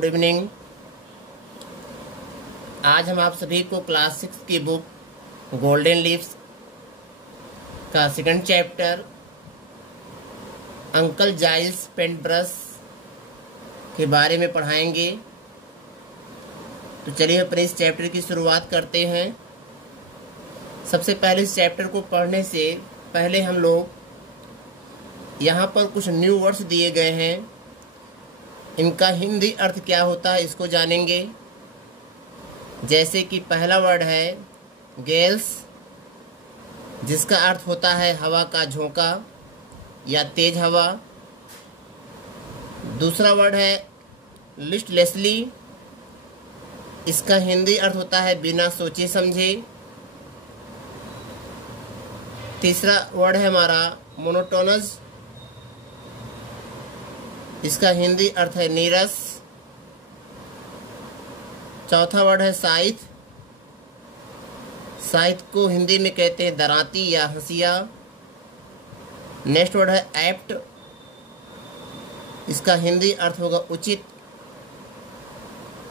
Good evening. आज हम आप सभी को क्लास 6 की बुक गोल्डन लीव्स का second chapter uncle Giles paint brush के बारे में पढ़ाएंगे। तो चलिए अपने इस चैप्टर की शुरुआत करते हैं। सबसे पहले इस चैप्टर को पढ़ने से पहले हम लोग यहाँ पर कुछ न्यू वर्ड्स दिए गए हैं, इनका हिंदी अर्थ क्या होता है इसको जानेंगे। जैसे कि पहला वर्ड है गेल्स, जिसका अर्थ होता है हवा का झोंका या तेज हवा। दूसरा वर्ड है लिस्टलेसली, इसका हिंदी अर्थ होता है बिना सोचे समझे। तीसरा वर्ड है हमारा मोनोटोनस, इसका हिंदी अर्थ है नीरस। चौथा वर्ड है साइथ, साइथ को हिंदी में कहते हैं दरांती या हंसिया। नेक्स्ट वर्ड है एप्ट, इसका हिंदी अर्थ होगा उचित।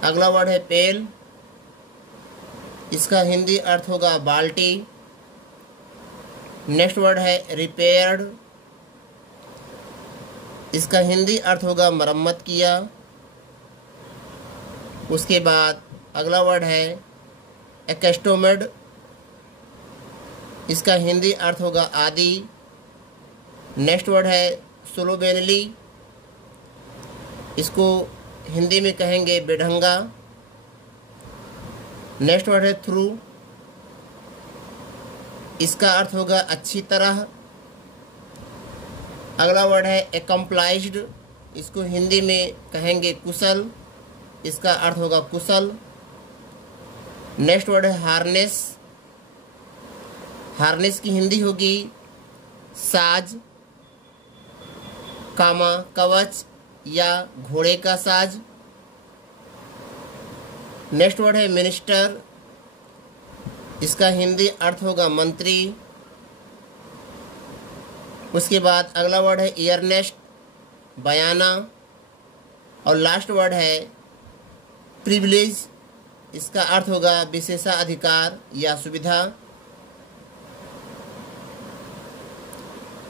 अगला वर्ड है पेल, इसका हिंदी अर्थ होगा बाल्टी। नेक्स्ट वर्ड है रिपेयर्ड, इसका हिंदी अर्थ होगा मरम्मत किया। उसके बाद अगला वर्ड है एक्स्टोमेड, इसका हिंदी अर्थ होगा आदि। नेक्स्ट वर्ड है स्लोवेनली, इसको हिंदी में कहेंगे बेढंगा। नेक्स्ट वर्ड है थ्रू, इसका अर्थ होगा अच्छी तरह। अगला वर्ड है एकम्प्लाइज्ड, इसको हिंदी में कहेंगे कुशल, इसका अर्थ होगा कुशल। नेक्स्ट वर्ड है हार्नेस, हार्नेस की हिंदी होगी साज, कामा कवच या घोड़े का साज। नेक्स्ट वर्ड है मिनिस्टर, इसका हिंदी अर्थ होगा मंत्री। उसके बाद अगला वर्ड है ईयरनेस्ट, बयाना। और लास्ट वर्ड है प्रिविलेज, इसका अर्थ होगा विशेषाधिकार या सुविधा।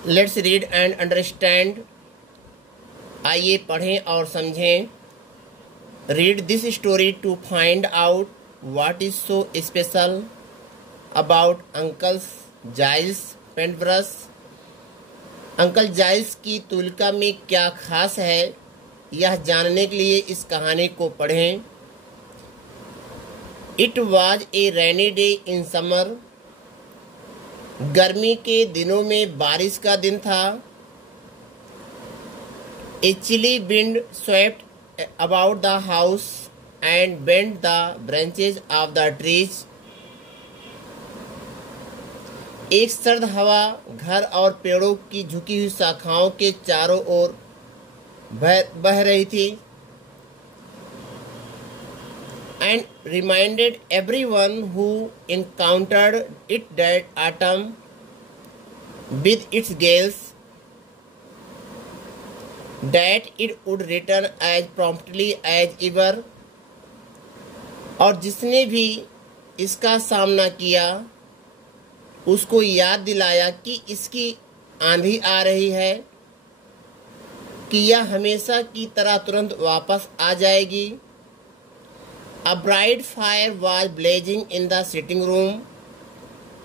लेट्स रीड एंड अंडरस्टैंड, आइए पढ़ें और समझें। Read this story to find out what is so special about uncle Giles paint brush. Uncle Giles की तुलका में क्या खास है, यह जानने के लिए इस कहानी को पढ़ें। It was a rainy day in summer, गर्मी के दिनों में बारिश का दिन था। A chilly wind swept about the house and bent the branches of the trees. एक सर्द हवा घर और पेड़ों की झुकी हुई शाखाओं के चारों ओर बह रही थी। And reminded everyone who encountered it that autumn with its gales that it would return as promptly as ever. और जिसने भी इसका सामना किया उसको याद दिलाया कि इसकी आंधी आ रही है, कि यह हमेशा की तरह तुरंत वापस आ जाएगी। A bright fire was blazing in the sitting room,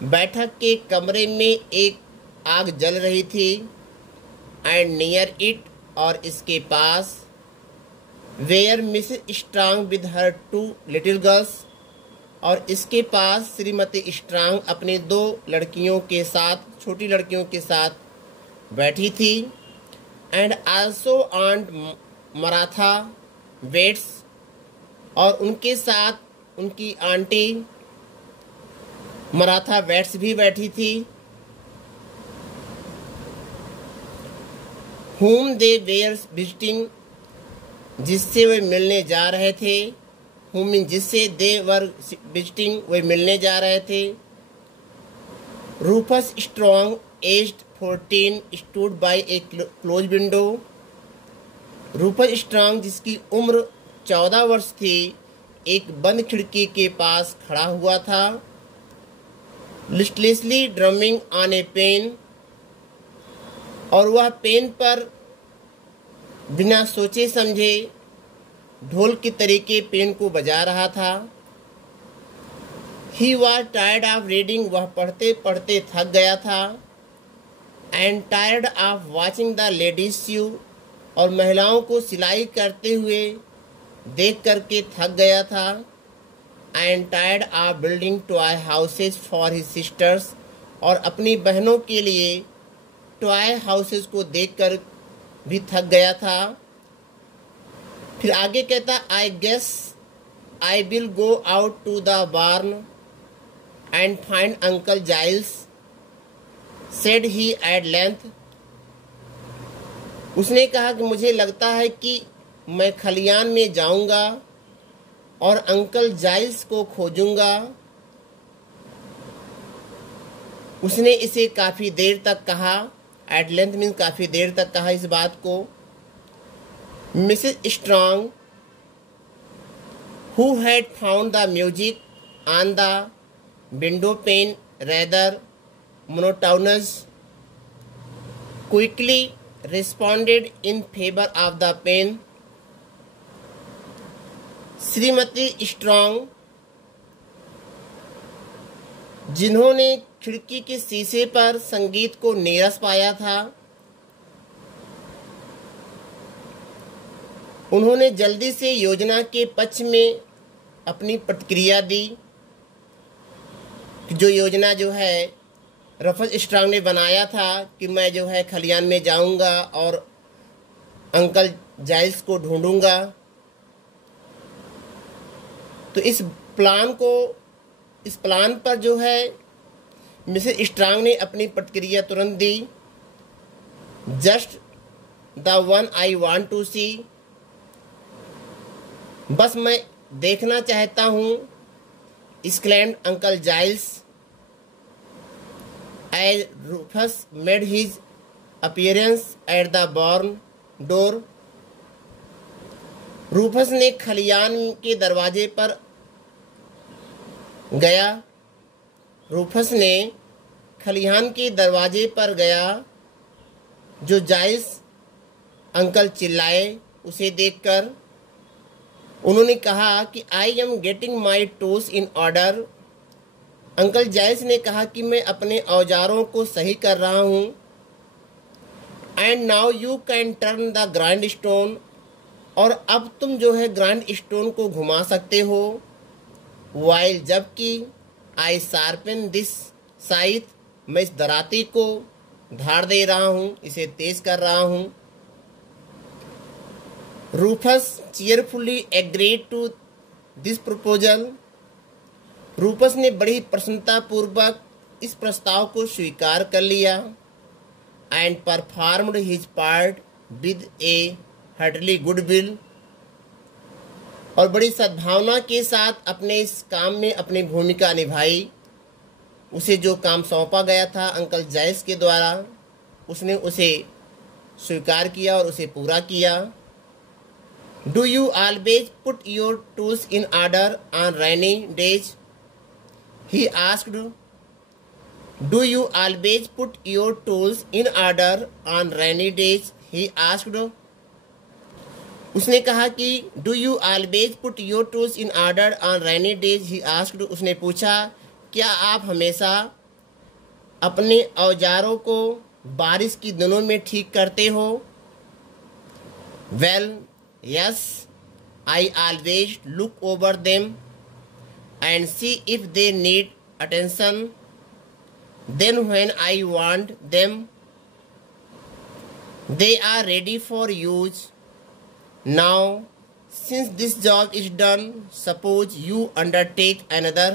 बैठक के कमरे में एक आग जल रही थी। एंड नियर इट, और इसके पास, where Mrs Strong with her 2 little girls, और इसके पास श्रीमती स्ट्रांग अपनी 2 लड़कियों के साथ, छोटी लड़कियों के साथ बैठी थी। And also aunt Maratha weights, और उनके साथ उनकी आंटी मराथा वेट्स भी बैठी थी। whom they were visiting, जिससे वे मिलने जा रहे थे। whom जिससे they were visiting, वे मिलने जा रहे थे। Rufus Strong aged 14 stood by a closed window। Rufus Strong जिसकी उम्र 14 वर्ष थी एक बंद खिड़की के पास खड़ा हुआ था, लिस्टलेसली ड्रमिंग ऑन ए पेन, और वह पेन पर बिना सोचे समझे ढोल की तरीके पेन को बजा रहा था। He was tired of reading, वह पढ़ते पढ़ते थक गया था। And tired of watching the ladies sew, और महिलाओं को सिलाई करते हुए देख करके थक गया था। And tired of building toy houses for his sisters, और अपनी बहनों के लिए टॉय हाउसेस को देखकर भी थक गया था। फिर आगे कहता, I guess I will go out to the barn and find Uncle Giles, said he at length. उसने कहा कि मुझे लगता है कि मैं खलियान में जाऊंगा और अंकल जाइल्स को खोजूंगा। उसने इसे काफी देर तक कहा, एट लेंथ मीन्स काफी देर तक कहा इस बात को। Mrs strong, who had found the music on the window pane rather monotonous, quickly responded in favor of the pen. Shrimati strong, जिन्होंने खिड़की के शीशे पर संगीत को नीरस पाया था, उन्होंने जल्दी से योजना के पक्ष में अपनी प्रतिक्रिया दी। जो योजना जो है रफस स्ट्रॉन्ग ने बनाया था कि मैं जो है खलियान में जाऊंगा और अंकल जाइल्स को ढूंढूंगा, तो इस प्लान पर जो है मिसेस स्ट्रॉन्ग ने अपनी प्रतिक्रिया तुरंत दी। Just the one I want to see, बस मैं देखना चाहता हूं, exclaimed Uncle Giles as Rufus made his appearance at the barn door. Rufus ने खलियान के दरवाजे पर गया। रूफस ने खलिहान के दरवाजे पर गया। जो जाइल्स अंकल चिल्लाए उसे देखकर उन्होंने कहा कि I am getting my tools in order. Uncle Giles ने कहा कि मैं अपने औजारों को सही कर रहा हूं। And now you can turn the grind stone, और अब तुम जो है ग्राइंड स्टोन को घुमा सकते हो। वाइल, जबकि आई शार्पन दिस साइथ, मैं इस दराती को धार दे रहा हूं, इसे तेज कर रहा हूं। Rufus cheerfully agreed to this proposal. Rufus ने बड़ी प्रसन्नता पूर्वक इस प्रस्ताव को स्वीकार कर लिया। And performed his part with a heartily goodwill, और बड़ी सद्भावना के साथ अपने इस काम में अपनी भूमिका निभाई। उसे जो काम सौंपा गया था अंकल जाइल्स के द्वारा, उसने उसे स्वीकार किया और उसे पूरा किया। Do you always put your tools in order on rainy days, he asked. Do you always put your tools in order on rainy days, he asked. उसने कहा कि do you always put your tools in order on rainy days, he asked. उसने पूछा, क्या आप हमेशा अपने औजारों को बारिश की दिनों में ठीक करते हो? Well yes, I always look over them and see if they need attention, then when I want them they are ready for use. Now, since this job is done, suppose you undertake another.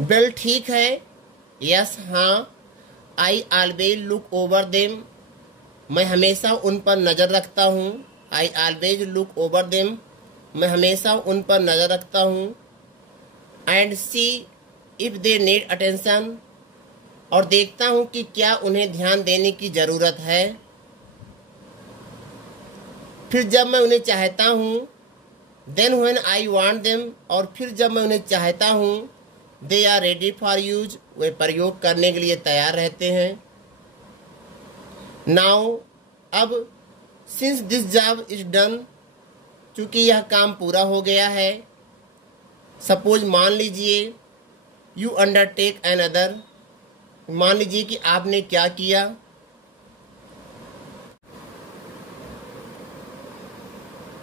Well, ठीक है। Yes, हाँ। I always look over them. मैं हमेशा उन पर नजर रखता हूँ। I always look over them. मैं हमेशा उन पर नजर रखता हूँ। And see if they need attention. और देखता हूँ कि क्या उन्हें ध्यान देने की जरूरत है। फिर जब मैं उन्हें चाहता हूँ, then when I want them, और फिर जब मैं उन्हें चाहता हूँ, they are ready for use, वे प्रयोग करने के लिए तैयार रहते हैं। नाउ अब, since this job is done, चूंकि यह काम पूरा हो गया है, सपोज मान लीजिए, यू अंडरटेक एन अदर, मान लीजिए कि आपने क्या किया,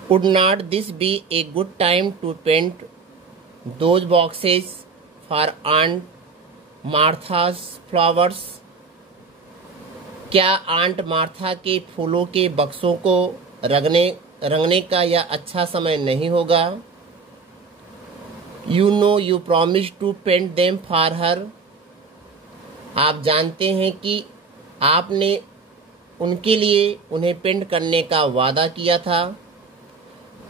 would not this be a good time to paint those boxes for Aunt Martha's flowers? क्या आंट मार्था के फूलों के बक्सों को रंगने का यह अच्छा समय नहीं होगा? You know you promised to paint them for her. आप जानते हैं कि आपने उनके लिए उन्हें पेंट करने का वादा किया था।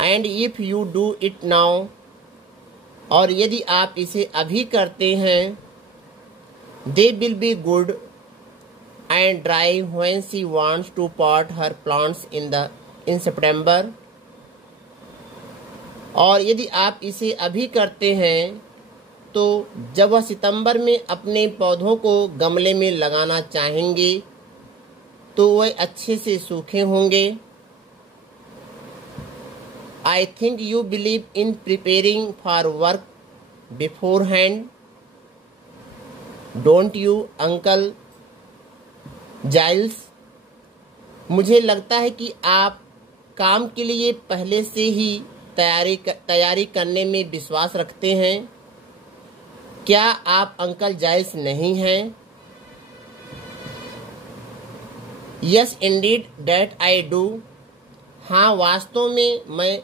And if you do it now, और यदि आप इसे अभी करते हैं, they will be good and dry when she wants to pot her plants in September. और यदि आप इसे अभी करते हैं तो जब वह सितंबर में अपने पौधों को गमले में लगाना चाहेंगे तो वह अच्छे से सूखे होंगे। I think you believe in preparing for work beforehand, don't you, Uncle Giles? मुझे लगता है कि आप काम के लिए पहले से ही तैयारी करने में विश्वास रखते हैं। क्या आप अंकल जाइल्स नहीं हैं? Yes, indeed, that I do. हाँ, वास्तव में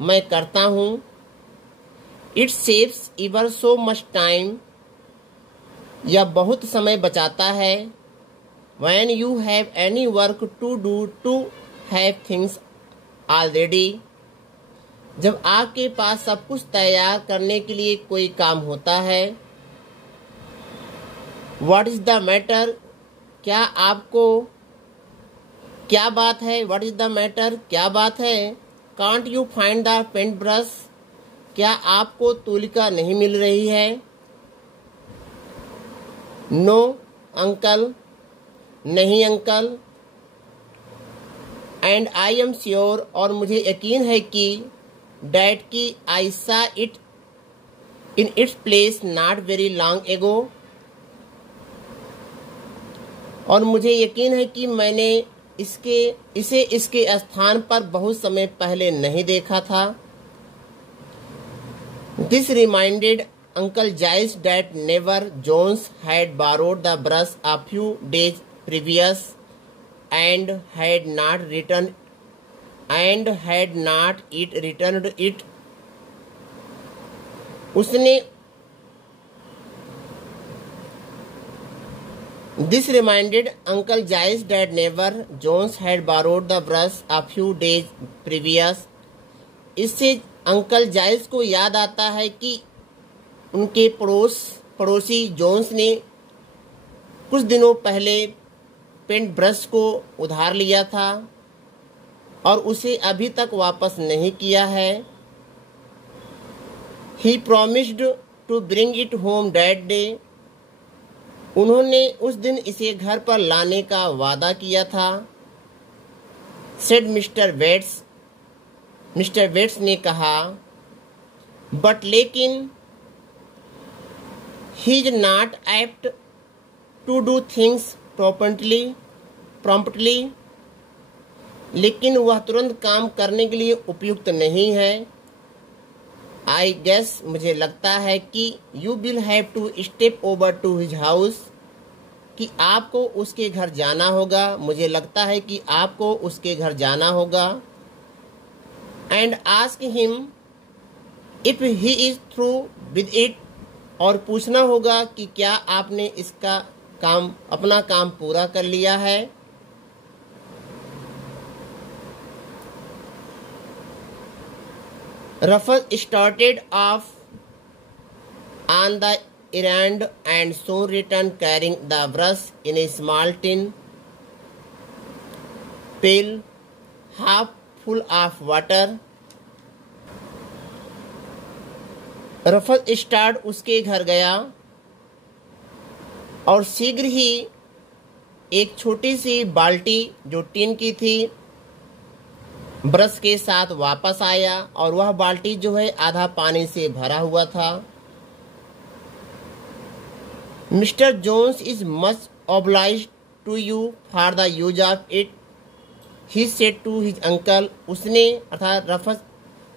मैं करता हूँ। It saves ever so much time. यह बहुत समय बचाता है। When you have any work to do to have things already. जब आपके पास सब कुछ तैयार करने के लिए कोई काम होता है। What is the matter? क्या बात है? What is the matter? क्या बात है? Can't you find the paint brush? क्या आपको तुलिका नहीं मिल रही है? No, uncle. नहीं uncle. And I am sure, और मुझे यकीन है कि that की I saw it in its place not very long ago. और मुझे यकीन है कि मैंने इसे इसके स्थान पर बहुत समय पहले नहीं देखा था। This reminded Uncle Giles that never Jones had borrowed the brush a few days previous and had not returned it. This reminded Uncle Giles that never Jones had borrowed the brush a few days previous. इससे uncle Giles को याद आता है कि उनके पड़ोसी Jones ने कुछ दिनों पहले पेंट ब्रश को उधार लिया था और उसे अभी तक वापस नहीं किया है। He promised to bring it home that day. उन्होंने उस दिन इसे घर पर लाने का वादा किया था। Said Mr. Bates. Mr Bates ने कहा, बट लेकिन he is not apt to do things promptly, लेकिन वह तुरंत काम करने के लिए उपयुक्त नहीं है। आई गेस, मुझे लगता है कि you will have to step over to his house, कि आपको उसके घर जाना होगा। मुझे लगता है कि आपको उसके घर जाना होगा। And ask him if he is through with it, और पूछना होगा कि क्या आपने अपना काम पूरा कर लिया है। Ruffles started off on the errand and soon returned carrying the brush in a small tin pail half full of water. Rafat start उसके घर गया और शीघ्र ही एक छोटी सी बाल्टी जो टीन की थी ब्रश के साथ वापस आया और वह बाल्टी जो है आधा पानी से भरा हुआ था। Mr Jones is much obliged to you for the use of it, he said to his uncle. उसने अर्थात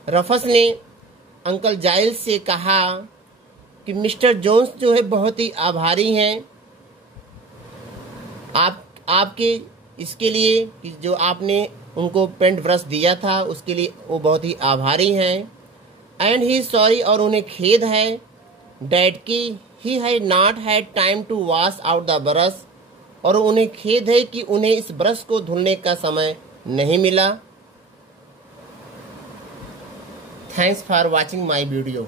रफस ने अंकल जाइल्स से कहा कि मिस्टर जोन्स जो है बहुत ही आभारी हैं आपके इसके लिए कि जो आपने उनको पेंट ब्रश दिया था उसके लिए वो बहुत ही आभारी हैं। एंड ही सॉरी और उन्हें खेद है डैड की he had not had time to wash out the brush, और उन्हें खेद है कि उन्हें इस ब्रश को धुलने का समय नहीं मिला। Thanks for watching my video.